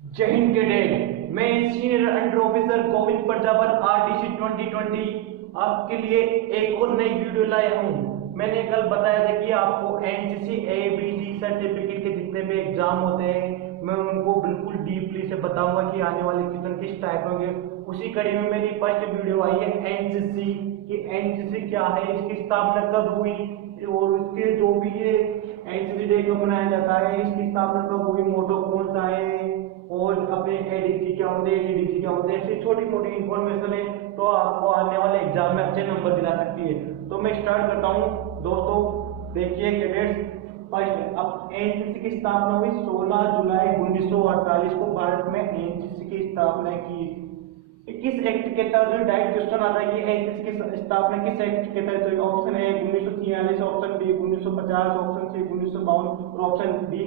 जय हिंद कैडेट। मैं senior under officer Govind Prajapat RDC 2020 आपके लिए एक और नई वीडियो लाया हूँ। मैंने कल बताया था कि आपको एनसीसी एबीजी सर्टिफिकेट के जितने भी एग्जाम होते हैं मैं उनको बिल्कुल डीपली से बताऊंगा कि आने वाले क्वेश्चन किस टाइप होंगे। उसी कड़ी में मेरी फर्स्ट वीडियो आई है एनसीसी कि एनसीसी क्या है, इसकी स्थापना कब हुई और इसके जो भी ये एनसीसी डे कब मनाया जाता है, इसकी स्थापना कब हुई, मोटो कौन सा है और अपने एडीसी क्या होते हैं, एडीसी क्या होते हैं, ऐसी छोटी मोटी इंफॉर्मेशन है तो आपको आने वाले एग्जाम में अच्छे नंबर दिला सकती है। तो मैं स्टार्ट करता हूँ दोस्तों। देखिए कैडेट्स, फर्स्ट अब एनसीसी की स्थापना हुई 16 जुलाई 1948 को भारत में एनसीसी की स्थापना की। किस एक्ट के तहत डायरेक्ट क्वेश्चन आता है कि एनसीसी की स्थापना किस एक्ट के तहत हुई? Option A 1946, option B 1950, option C 1952 और ऑप्शन डी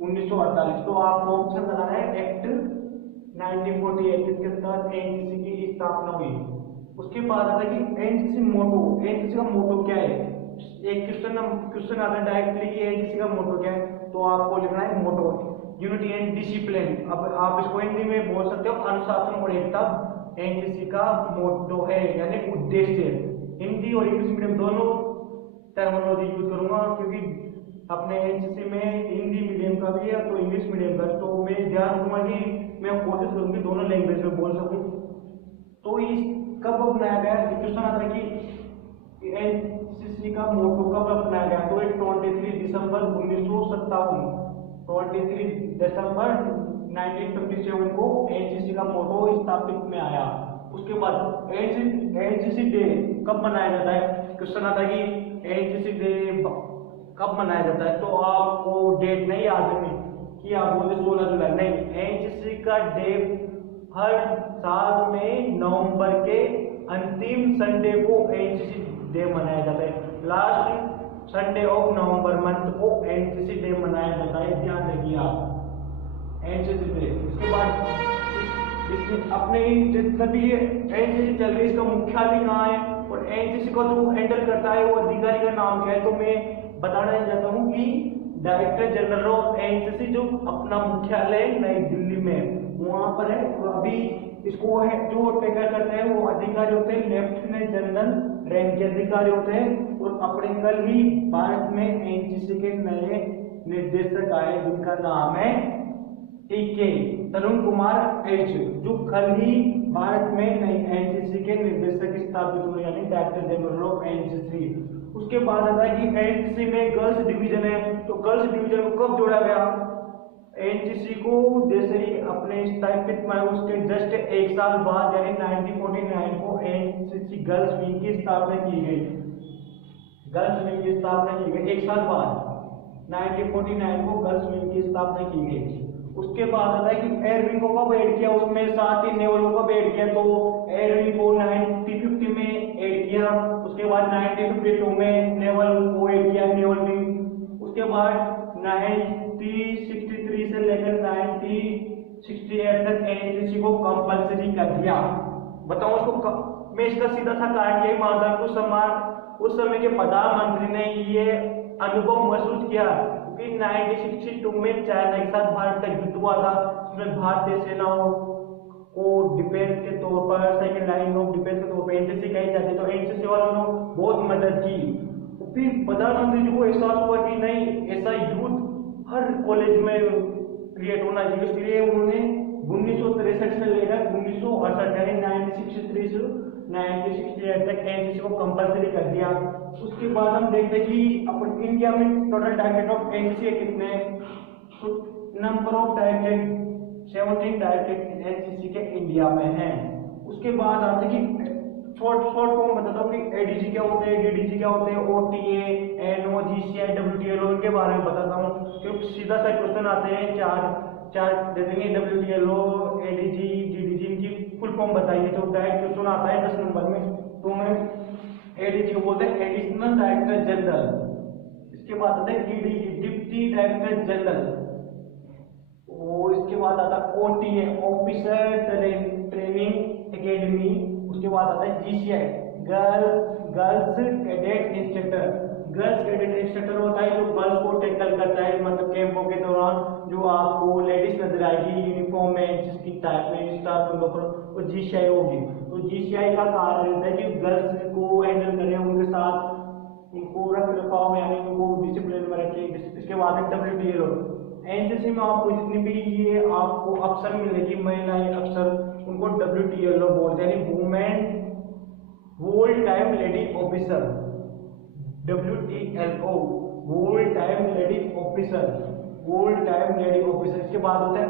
1948। तो आपको ऑप्शन लगाना है एक्ट 1948 जिसके तहत एनसीसी की स्थापना हुई। उसके बाद आता है कि एनसीसी मोटो, एनसीसी का मोटो क्या है? एक क्वेश्चन आता है डायरेक्टली कि एनसीसी का मोटो क्या है, तो आपको लिखना है मोटो यूनिटी एंड डिसिप्लिन। अब आप इसको हिंदी में बोल सकते हो अनुशासन और एकता एनसीसी का मोटो है, यानी उद्देश्य। हिंदी और इंग्लिश मीडियम दोनों टर्मिनोलॉजी यूज करूंगा क्योंकि अपने एनसीसी में हिंदी मीडियम का भी है तो इंग्लिश मीडियम का, तो मैं ध्यान रखूंगा कि मैं कोशिश करूंगी दोनों लैंग्वेज में बोल सकूं। तो इस कब अपनाया गया क्वेश्चन आता है कि एनसीसी का मोटो कब अपनाया गया? तो 23 दिसंबर 1957, 23 दिसंबर 1957 को एनसीसी का मोटो स्थापित में आया। उसके बाद एनसीसी डे कब मनाया जाता है? क्वेश्चन आता है कि एनसीसी डे कब मनाया जाता है, तो आपको डेट नहीं याद है कि आप बोलते 16 जुलाई, नहीं, एनसीसी का डे हर साल में नवंबर के अंतिम संडे को एनसीसी डे मनाया जाता है। Last Sunday of November month को एनसीसी डे मनाया जाता है, ध्यान रखिए आप एनसीसी डे। इसके बाद अपने जितना भी एनसीसी चल रही है इसका मुख्यालय कहाँ है और एनसीसी को जो हैंडल करता है वो अधिकारी का नाम क्या है? तो मैं बताना चाहता हूँ कि डायरेक्टर जनरल ऑफ एनसीसी जो अपना मुख्यालय नई दिल्ली में वहां पर है। और अभी इसको है जो टेकर करते हैं वो अधिकारी होते हैं लेफ्टिनेंट जनरल रैंक के अधिकारी होते हैं। और अपने कल ही भारत में एनसीसी के नए निर्देशक आए जिनका नाम है टीके तरुण कुमार एच, जो कल ही भारत में नई एनसीसी के निर्देशक स्थापित हुए, यानी डायरेक्टर जनरल ऑफ एनसीसी। उसके बाद आता है कि एनसीसी में गर्ल्स डिवीजन है, तो गर्ल्स डिवीजन को कब जोड़ा गया? एनसीसी को जैसे ही अपने स्थापित में उसके जस्ट एक साल बाद यानी 1949 को एनसीसी गर्ल्स विंग की स्थापना की गई। गर्ल्स विंग की स्थापना की गई एक साल बाद 1949 को गर्ल्स विंग की स्थापना की गई। उसके बाद आता है कि एयर विंग को कब ऐड किया? उसमें साथ ही नेवल को कब ऐड किया? तो एयर विंग को 1950 में ऐड किया। उसके बाद 1952 में नेवल को ऐड किया, नेवल विंग। उसके बाद 1963 से लेकर 1968 तक एनसीसी को कंपलसरी कर दिया। बताओ उसको मैं इसका सीधा सा कारण यही मानता हूं उस समय के प्रधानमंत्री ने ये अनुभव महसूस किया कि 1962 में चाइना के साथ भारत का युद्ध हुआ था, उसमें भारतीय सेनाओं को डिफेंस के तौर पर, सेकंड लाइन ऑफ डिफेंस के तौर पर एनसीसी कही जाती है, तो एनसीसी वालों ने बहुत मदद की। फिर प्रधानमंत्री जी को एहसास हुआ कि नहीं, ऐसा युद्ध हर कॉलेज में क्रिएट होना चाहिए, इसलिए उन्होंने 1963 से लेकर 1968 यानी 1963 से 1968 तक एनसीसी को कंपलसरी कर दिया। उसके बाद हम देखते हैं कि अपन इंडिया में टोटल डायरेक्टर ऑफ एनसीसी कितने हैं? तो number of director 17 director NCC के इंडिया में हैं। उसके बाद आते हैं कि शॉर्ट फॉर्म बताता हूँ कि एडीजी क्या होते हैं, डीडीजी क्या होते हैं, ओटीए, एनओ, जीसीआई, डब्ल्यूटीएलओ, इनके बारे में बताता हूँ क्योंकि सीधा सा क्वेश्चन आते हैं। चार दे देंगे, डब्ल्यूटीएलओ, एडीजी, डीडीजी, इनकी फुल फॉर्म बताइए, तो डायरेक्ट क्वेश्चन आता है 10 नंबर में। तो मैं एडीजी को बोलते हैं एडिशनल डायरेक्टर जनरल। इसके बाद आता है डीडीजी, डिप्टी डायरेक्टर जनरल। और इसके बाद आता है ओटीए, ऑफिसर ट्रेनिंग एकेडमी। उसके बाद आता है GCI, girls cadet instructor, girls cadet instructor होता है जो गर्ल्स को टैकल करता है, मतलब कैंपों के दौरान जो आपको लेडीज नजर आएगी यूनिफॉर्म में जिसकी टाइप में स्टार बंदों पर वो जीसीआई होगी। तो जीसीआई का कार्य रहता है कि गर्ल्स को हैंडल करें, उनके साथ उनको रख रखाव में यानी उनको डिसिप्लिन में रखें। इसके बाद WTL एनसीसी में आपको जितनी भी ये आपको अफसर मिलेगी महिलाएं अफसर, उनको WTL बोलते हैं, women whole time lady officer, WTLO whole time lady officer, whole time lady officer. इसके बाद होता है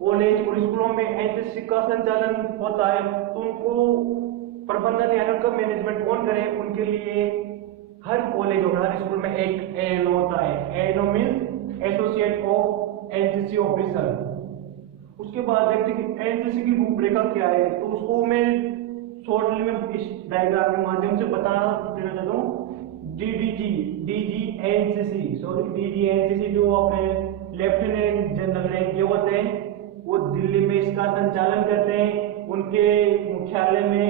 कॉलेज और स्कूलों में एनसीसी का संचालन होता है, तो उनको प्रबंधन यानी उनका मैनेजमेंट कौन करे, उनके लिए हर कॉलेज और हर स्कूल में एक एएनओ होता है। ANO means associate of NCC officer. उसके बाद देखते हैं कि एनसीसी की रूपरेखा क्या है, तो उसको मैं शॉर्टली में इस डायग्राम के माध्यम से बता देना चाहता हूँ। डीजी एनसीसी जो अपने लेफ्टिनेंट जनरल रैंक के होते हैं वो दिल्ली में इसका संचालन करते हैं। उनके मुख्यालय में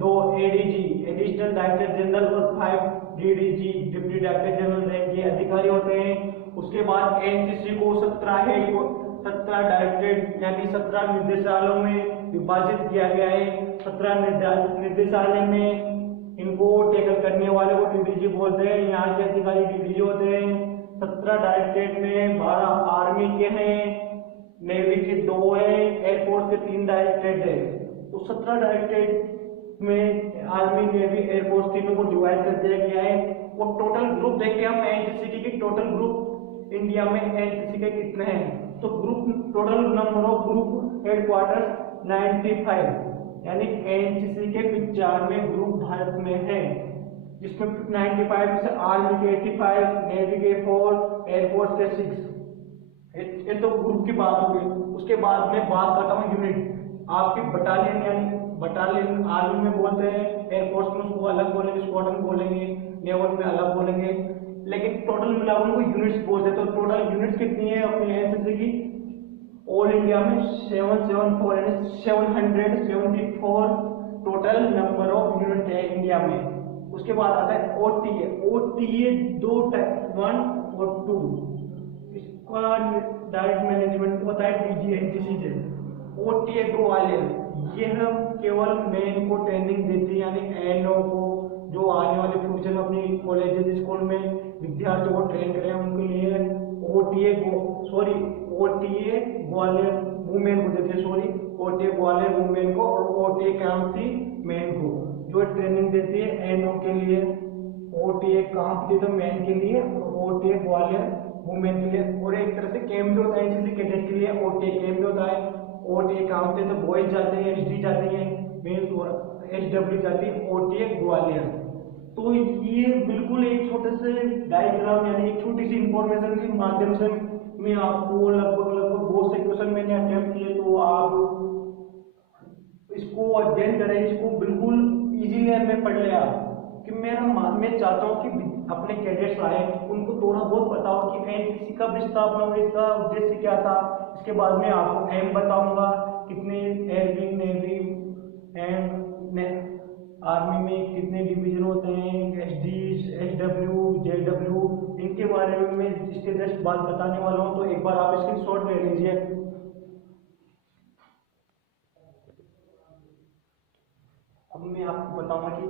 2 एडीजी एडिशनल डायरेक्टर जनरल और 5 DDG deputy director general rank के अधिकारी होते हैं। उसके बाद एनसीसी को 17 डायरेक्टरेट यानी 17 निर्देशालयों में विभाजित किया गया है। 17 निर्देशालय में इनको टैकल करने वाले को डीडीजी बोलते हैं, यहाँ के अधिकारी डीडीजी होते हैं। 17 डायरेक्टरेट में 12 आर्मी के हैं, नेवी के 2 है, एयरफोर्स के 3 डायरेक्टरेट है। तो 17 डायरेक्टरेट में आर्मी नेवी एयरफोर्स तीनों को डिवाइड कर दिया गया है। वो टोटल ग्रुप देखिए हम एनसीसी के टोटल ग्रुप इंडिया में एनसीसी के कितने हैं, तो group total number of group headquarters 95 यानी एनसीसी के 95 ग्रुप भारत में है, जिसमें 95 से आर्मी के 85, नेवी के 4, एयरफोर्स के 6। ये तो ग्रुप की बात हो गई। उसके बाद में बात करता हूँ यूनिट। आपकी बटालियन यानी बटालियन आर्मी में बोलते हैं, एयरफोर्स में उसको अलग बोलेंगे, स्क्वाड्रन बोलेंगे, नेवल में अलग बोलेंगे, लेकिन टोटल मिला उनको यूनिट्स बोलते हैं। तो टोटल यूनिट्स कितनी है अपनी एनसीसी की? ऑल इंडिया में 774 यानी 774 टोटल नंबर ऑफ यूनिट है इंडिया में। उसके बाद आता है ओटीए 2 टाइप 1 और 2। इसका डायरेक्ट मैनेजमेंट होता है डीजी एनसीसी से। ओटीए ग्वालियर यह केवल मेन को ट्रेनिंग देती है यानी एएनओ को, जो आने वाले फ्यूचर में अपनी कॉलेज स्कूल में विद्यार्थियों को ट्रेन करें उनके लिए ओटीए ग्वालियर वुमेन को देते हैं, ओटीए ग्वालियर वुमेन को और ओटीए कांसी मेन को, जो ट्रेनिंग देती है एएनओ के लिए। ओटीए कांसी तो मेन के लिए और ओटीए ग्वालियर वुमेन के लिए। और एक तरह से कैंप भी होता है एनसीसी कैडेट के लिए, ओटीए कैंप भी होता है। ओटीए कांसी तो बॉयज जाते हैं, एसडी जाती हैं, मेंस और एसडब्ल्यू जाती है ओटीए ग्वालियर। तो ये बिल्कुल एक छोटे से डायग्राम यानी एक छोटी सी इंफॉर्मेशन के माध्यम से मैं आपको लगभग बहुत से क्वेश्चन मैंने अटेम्प्ट किए, तो आप इसको अध्ययन करें, इसको बिल्कुल इजीली में पढ़ ले आप। कि मैं चाहता हूँ कि अपने कैडेट्स आए, उनको थोड़ा बहुत पता हो कि एनसीसी का विस्थापन हुआ, इसका उद्देश्य क्या था। इसके बाद में आपको एम बताऊंगा, कितने एयरविंग नेवी एंड आर्मी में कितने डिवीजन होते हैं, एसडी एसडब्ल्यू जेडब्ल्यू, इनके बारे में मैं इसके जस्ट बात बताने वाला हूँ। तो एक बार आप स्क्रीनशॉट ले लीजिए। अब मैं आपको बताऊंगा कि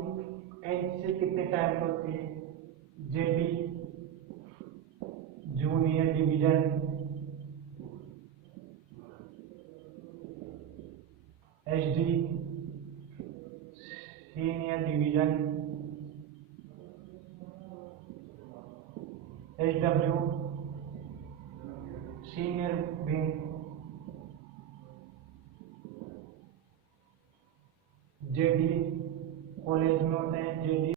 एनसीसी कितने टाइम पे होती है। JD junior division, SD senior division, SW senior wing, JD college में होते हैं, जेडी